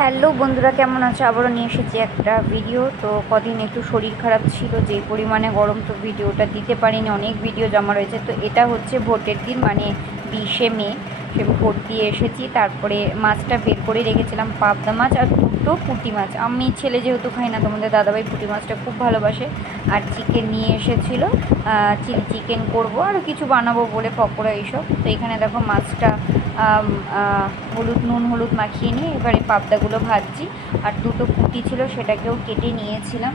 Hello বন্ধুরা, কেমন আছো? আবারও নিয়ে এসেছি একটা ভিডিও। তো কদিন একটু শরীর খারাপ ছিল, যে পরিমাণে গরম, তো ভিডিওটা দিতে পারিনি, অনেক ভিডিও জমা রয়েছে। তো এটা হচ্ছে ভোটের দিন, মানে 20শে মে, সে ভোট দিয়ে এসেছি। তারপরে মাছটা বের করে রেখেছিলাম, পাবদা মাছ আর দুটো পুঁটি মাছ। আমি ছেলে যেহেতু খাই না, তোমাদের দাদাভাই পুঁটি মাছটা খুব ভালোবাসে। আর চিকেন নিয়ে এসেছিলো, চিলি চিকেন করবো, আর কিছু বানাবো বলে, পকোড়া এইসব। তো এখানে দেখো মাছটা নুন হলুদ মাখিয়ে নিয়ে এবারে পাবদাগুলো ভাজছি। আর দুটো পুঁটি ছিল, সেটাকেও কেটে নিয়েছিলাম।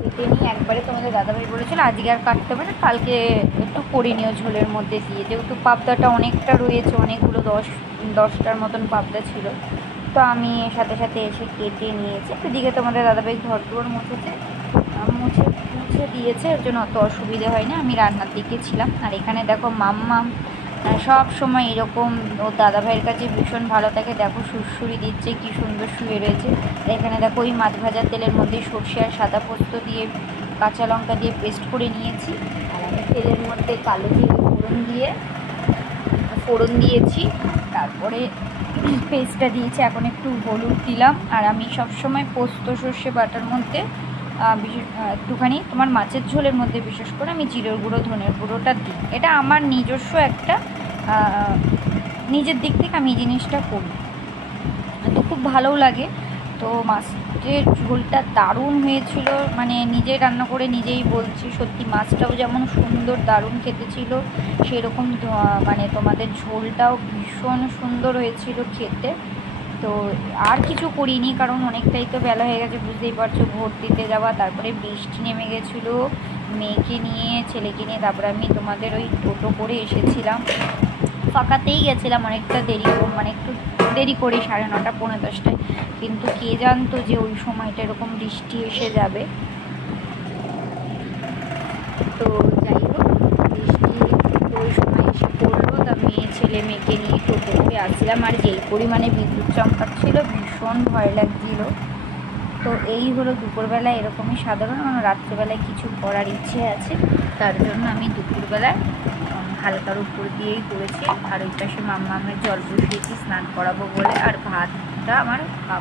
কেটে নিয়ে একবারে তোমাদের দাদাভাই বলেছিল আজকে আর কাটতে হবে না, কালকে একটু করে নিও ঝোলের মধ্যে দিয়ে, যেহেতু পাবদাটা অনেকটা রয়েছে, অনেকগুলো 10টার মতন পাবদা ছিল। তো আমি সাথে সাথে এসে কেটে নিয়েছি। এদিকে তোমাদের দাদাভাই ঘর দুয়ার মুছে দিয়েছে, এর জন্য অত অসুবিধে হয় না। আমি রান্নার দিকে ছিলাম। আর এখানে দেখো মাম্মাম সব সময় এরকম ও দাদাভাইয়ের কাছে ভীষণ ভালো থাকে। দেখো সুরসুরি দিচ্ছে, কি সুন্দর শুয়ে রয়েছে। এখানে দেখো ওই মাছ ভাজার তেলের মধ্যে সর্ষে আর সাদা পোস্ত দিয়ে কাঁচা লঙ্কা দিয়ে পেস্ট করে নিয়েছি। আর আমি তেলের মধ্যে কালো জিরে ফোড়ন দিয়েছি, তারপরে পেস্টটা দিয়েছি। এখন একটু হলুদ দিলাম। আর আমি সবসময় পোস্ত সর্ষে বাটার মধ্যে একটুখানি তোমার মাছের ঝোলের মধ্যে বিশেষ করে আমি জিরের গুঁড়ো ধনের গুঁড়োটা দিই। এটা আমার নিজস্ব একটা নিজের দিক থেকে আমি এই জিনিসটা করি, তো খুব ভালোও লাগে। তো মাছের ঝোলটা দারুণ হয়েছিল, মানে নিজে রান্না করে নিজেই বলছি, সত্যি মাছটাও যেমন সুন্দর দারুণ খেতে ছিল, সেরকম মানে তোমাদের ঝোলটাও ভীষণ সুন্দর হয়েছিল খেতে। তো আর কিছু করিনি, কারণ অনেকটাই তো বেলা হয়ে গেছে, বুঝতেই পারছো, ভোট দিতে যাওয়া। তারপরে বৃষ্টি নেমে গেছিলো, মেয়েকে নিয়ে ছেলেকে নিয়ে তারপরে আমি তোমাদের ওই টোটো করে এসেছিলাম। ফাঁকাতেই গেছিলাম, অনেকটা মানে একটু দেরি করে, 9:30 পৌনে 10টায়। কিন্তু কে জানতো যে ওই সময়টা এরকম বৃষ্টি এসে যাবে। তো যাই হোক, বৃষ্টি ওই সময় এসে পড়লো। তা ছেলে মেয়েকে নিয়ে টোটো করে আসলাম। আর যেই পরিমাণে বিদ্যুৎ চমকাচ্ছিল, ভীষণ ভয় লাগছিল। তো এই হলো দুপুরবেলায় এরকমই সাধারণ, রাত্রেবেলায় কিছু করার ইচ্ছে আছে, তার জন্য আমি দুপুরবেলায় হালকার উপর দিয়েই করেছি। আর ওই পাশে মাম্মামের জল বসিয়েছি স্নান করাবো বলে। আর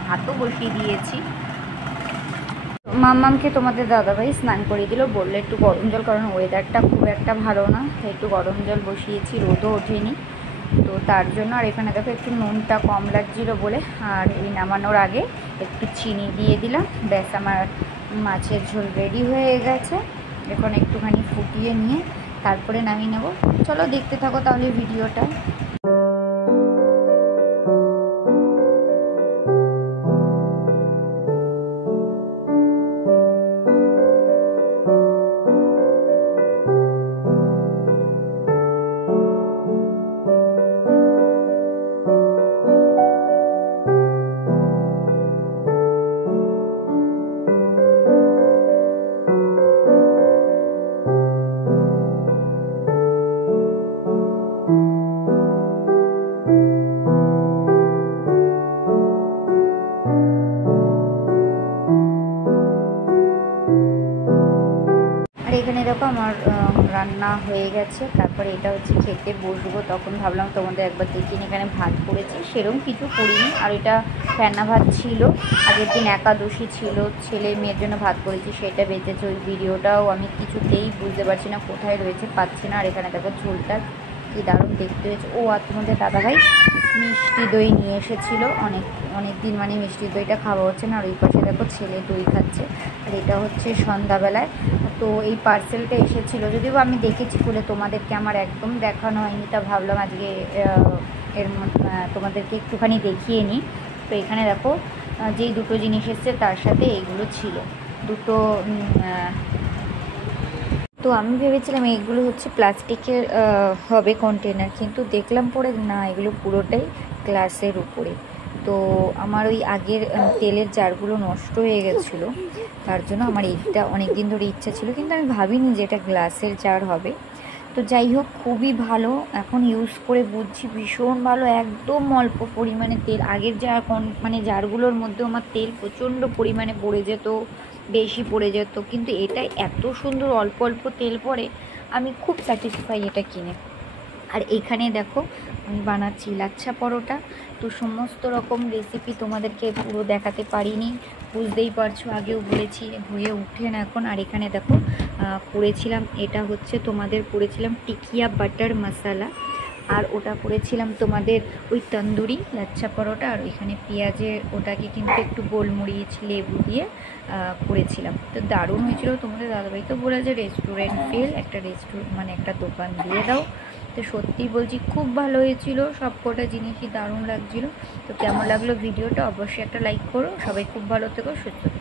ভাতও বসিয়ে দিয়েছি। মাম্মামকে তোমাদের দাদাভাই স্নান করিয়ে দিল, বললে একটু গরম জল, কারণ ওয়েদারটা খুব একটা ভালো না, তাই একটু গরম জল বসিয়েছি, রোদও ওঠেনি, তো তার জন্য। আর এখানে দেখো একটু নুনটা কম লাগছিল বলে, আর এই নামানোর আগে একটু চিনি দিয়ে দিলাম। ব্যাস, আমার মাছের ঝোল রেডি হয়ে গেছে। এখন একটুখানি ফুটিয়ে নিয়ে তারপরে নামিয়ে নেব। চলো দেখতে থাকো তাহলে ভিডিওটা। এখানে দেখো আমার রান্না হয়ে গেছে। তারপরে এটা হচ্ছে খেতে বসবো, তখন ভাবলাম তোমাদের একবার দেখিনি। এখানে ভাত করেছি, সেরকম কিছু করিনি। আর এটা ফেনা ভাত ছিল, আগের দিন একাদশী ছিল, ছেলে মেয়ের জন্য ভাত করেছি, সেটা বেঁচেছে। ওই ভিডিওটাও আমি কিছুতেই বুঝতে পারছি না কোথায় রয়েছে, পাচ্ছি না। আর এখানে দেখো ঝোলটা কি দারুণ দেখতে হয়েছে। ও আর তোমাদের দাদাভাই মিষ্টি দই নিয়ে এসেছিলো, অনেক দিন মানে মিষ্টি দইটা খাওয়া হচ্ছে না। আর ওই পাশে দেখো ছেলে দই খাচ্ছে। আর এটা হচ্ছে সন্ধ্যাবেলায়। তো এই পার্সেলটা এসেছিলো, যদিও আমি দেখেছি খুলে, তোমাদেরকে আমার একদম দেখানো হয়নি, তা ভাবলাম আজকে এর তোমাদেরকে একটুখানি দেখিয়ে নিই। তো এখানে দেখো যেই দুটো জিনিস এসছে তার সাথে এইগুলো ছিল দুটো। তো আমি ভেবেছিলাম এইগুলো হচ্ছে প্লাস্টিকের হবে কন্টেনার, কিন্তু দেখলাম পরে না, এগুলো পুরোটাই গ্লাসের উপরে। তো আমার ওই আগের তেলের জারগুলো নষ্ট হয়ে গেছিলো, তার জন্য আমার এইটা অনেক দিন ধরে ইচ্ছা ছিল, কিন্তু আমি ভাবিনি যে এটা গ্লাসের জার হবে। তো যাই হোক, খুবই ভালো, এখন ইউজ করে বুঝছি ভীষণ ভালো, একদম অল্প পরিমাণে তেল। আগের মানে জারগুলোর মধ্যে আমার তেল প্রচণ্ড পরিমাণে পড়ে যেত, বেশি পড়ে যেত, কিন্তু এটা এত সুন্দর অল্প অল্প তেল পড়ে, আমি খুব স্যাটিসফাই এটা কিনে। আর এখানে দেখো আমি বানাচ্ছি লাচ্ছা পরোটা। তো সমস্ত রকম রেসিপি তোমাদেরকে পুরো দেখাতে পারিনি, বুঝতেই পারছো, আগেও বলেছি হয়ে উঠে না এখন। আর এখানে দেখো করেছিলাম, এটা হচ্ছে তোমাদের করেছিলাম টিকিয়া বাটার মশালা, আর ওটা করেছিলাম তোমাদের ওই তন্দুরি লাচ্ছা পরোটা। আর ওইখানে পেঁয়াজের ওটাকে কিন্তু একটু গোলমরিচ লেবু দিয়ে করেছিলাম। তো দারুণ হয়েছিল। তোমাদের দাদাভাই তো বলে যে রেস্টুরেন্ট ফেল, একটা মানে একটা দোকান দিয়ে দাও। তো সত্যিই বলছি খুব ভালো হয়েছিল, সব কটা জিনিসই দারুণ লাগছিলো। তো কেমন লাগলো ভিডিওটা অবশ্যই একটা লাইক করো। সবাই খুব ভালো থেকো, সুস্থ থেকো।